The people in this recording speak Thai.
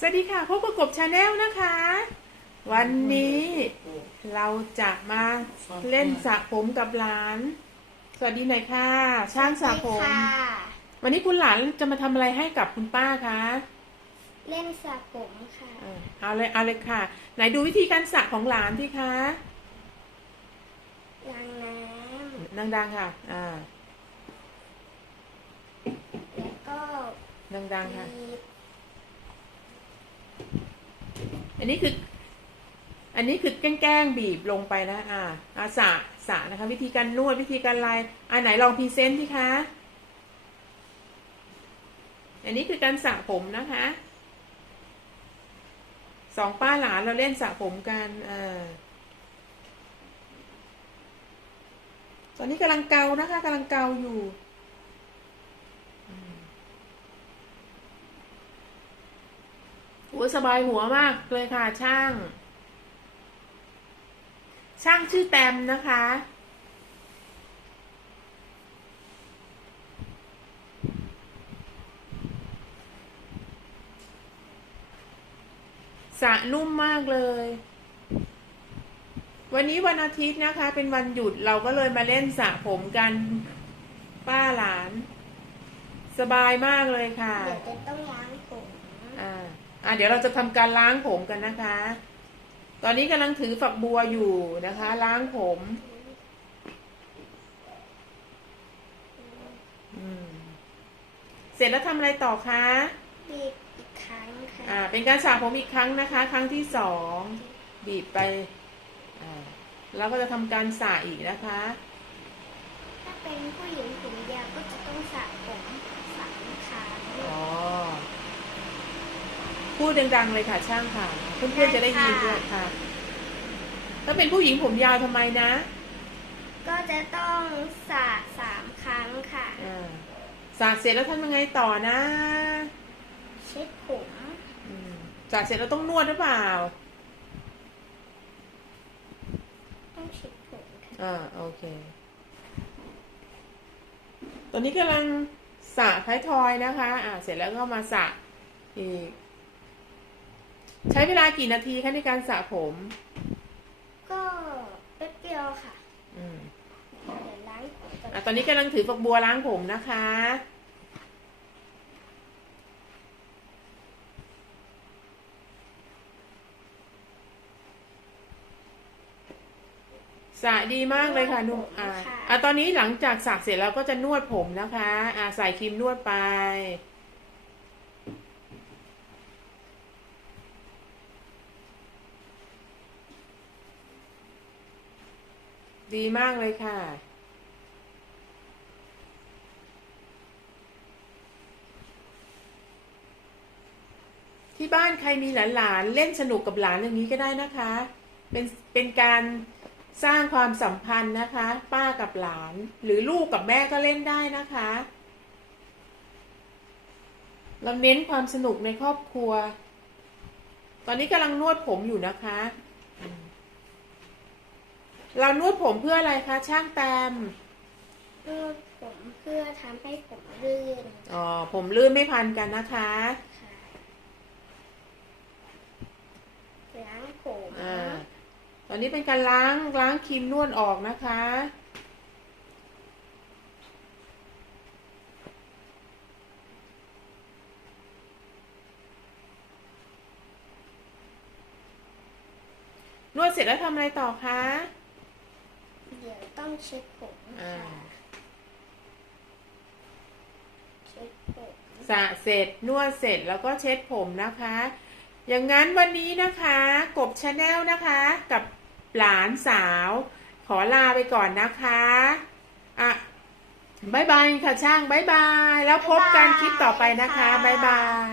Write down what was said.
สวัสดีค่ะพบกับกบชาแนลนะคะ วันนี้เราจะมาเล่นสระผมกับหลาน สวัสดีหน่อยค่ะ ช่างสระผมค่ะวันนี้คุณหลานจะมาทำอะไรให้กับคุณป้าคะเล่นสระผมค่ะเออเอาเลยเอาเลยค่ะ ไหนดูวิธีการสระของหลานที่คะล้างน้ดังๆค่ะ อ่าำแล้วก็ดังๆค่ะ บีบ อันนี้คือ อันนี้คือแกล้งบีบลงไปนะอ่าอาสะสะนะคะ วิธีการนวดวิธีการลายอ่าไหนลองพรีเซนต์ที่คะ อันนี้คือการสระผมนะคะสองป้าหลานเราเล่นสระผมกันอ่าตอนนี้กำลังเกานะคะกำลังเกาอยู่อืมโอ้ย สบายหัวมากเลยค่ะช่าง ช่างชื่อแตมนะคะสระนุ่มมากเลย วันนี้วันอาทิตย์นะคะ เป็นวันหยุดเราก็เลยมาเล่นสระผมกันป้าหลาน สบายมากเลยค่ะ เดี๋ยวจะต้องล้างผม อ่าอ่าเดี๋ยวเราจะทำการล้างผมกันนะคะ ตอนนี้กำลังถือฝักบัวอยู่นะคะ ล้างผมอืมเสร็จแล้วทำอะไรต่อคะบีบอีกครั้งค่ะอ่า เป็นการสระผมอีกครั้งนะคะ ครั้งที่สองบีบไปอ่าแล้วก็จะทำการสระอีกนะคะ ถ้าเป็นผู้หญิงผมยาวก็จะต้องสระผมสามครั้งอ๋อ พูดดังๆเลยค่ะช่างค่ะ เพื่อนๆจะได้ยินด้วยค่ะ ถ้าเป็นผู้หญิงผมยาวทำไมนะ ก็จะต้องสระสามครั้งค่ะอ่าสระเสร็จแล้วทำยังไงต่อนะเช็ดผมอืมสระเสร็จแล้วต้องนวดหรือเปล่า ต้องเช็ดผมค่ะอ่าโอเค ตอนนี้กำลังสระท้ายทอยนะคะ อ่า เสร็จแล้วก็มาสระอีก ใช้เวลากี่นาทีคะในการสระผม ก็แป๊บเดียวค่ะอืมเดี๋ยวล้างผมก่อนอะตอนนี้กำลังถือฝักบัวล้างผมนะคะ สระดีมากเลยค่ะนุ่มอ่าอะตอนนี้หลังจากสระเสร็จแล้วก็จะนวดผมนะคะ อ่าใส่ครีมนวดไป ดีมากเลยค่ะ ที่บ้านใครมีหลานๆเล่นสนุกกับหลานอย่างนี้ก็ได้นะคะ เป็นเป็นการสร้างความสัมพันธ์นะคะ ป้ากับหลาน หรือลูกกับแม่ก็เล่นได้นะคะ เราเน้นความสนุกในครอบครัว ตอนนี้กำลังนวดผมอยู่นะคะ เรานวดผมเพื่ออะไรคะช่างแตมนวดผมเพื่อทำให้ผมลื่นอ๋อผมลื่นไม่พันกันนะคะค่ะล้างผมอ่าตอนนี้เป็นการล้างล้างครีมนวดออกนะคะนวดเสร็จแล้วทำอะไรต่อคะเดี๋ยวต้อง เช็ดผมอ่าค่ะเช็ดผมสระเสร็จนวดเสร็จแล้วก็เช็ดผมนะคะ อย่างนั้นวันนี้นะคะ กบชาแนลนะคะ กับหลานสาว ขอลาไปก่อนนะคะอะบายบายค่ะช่างบายบาย แล้วพบกันคลิปต่อไปนะคะบายบาย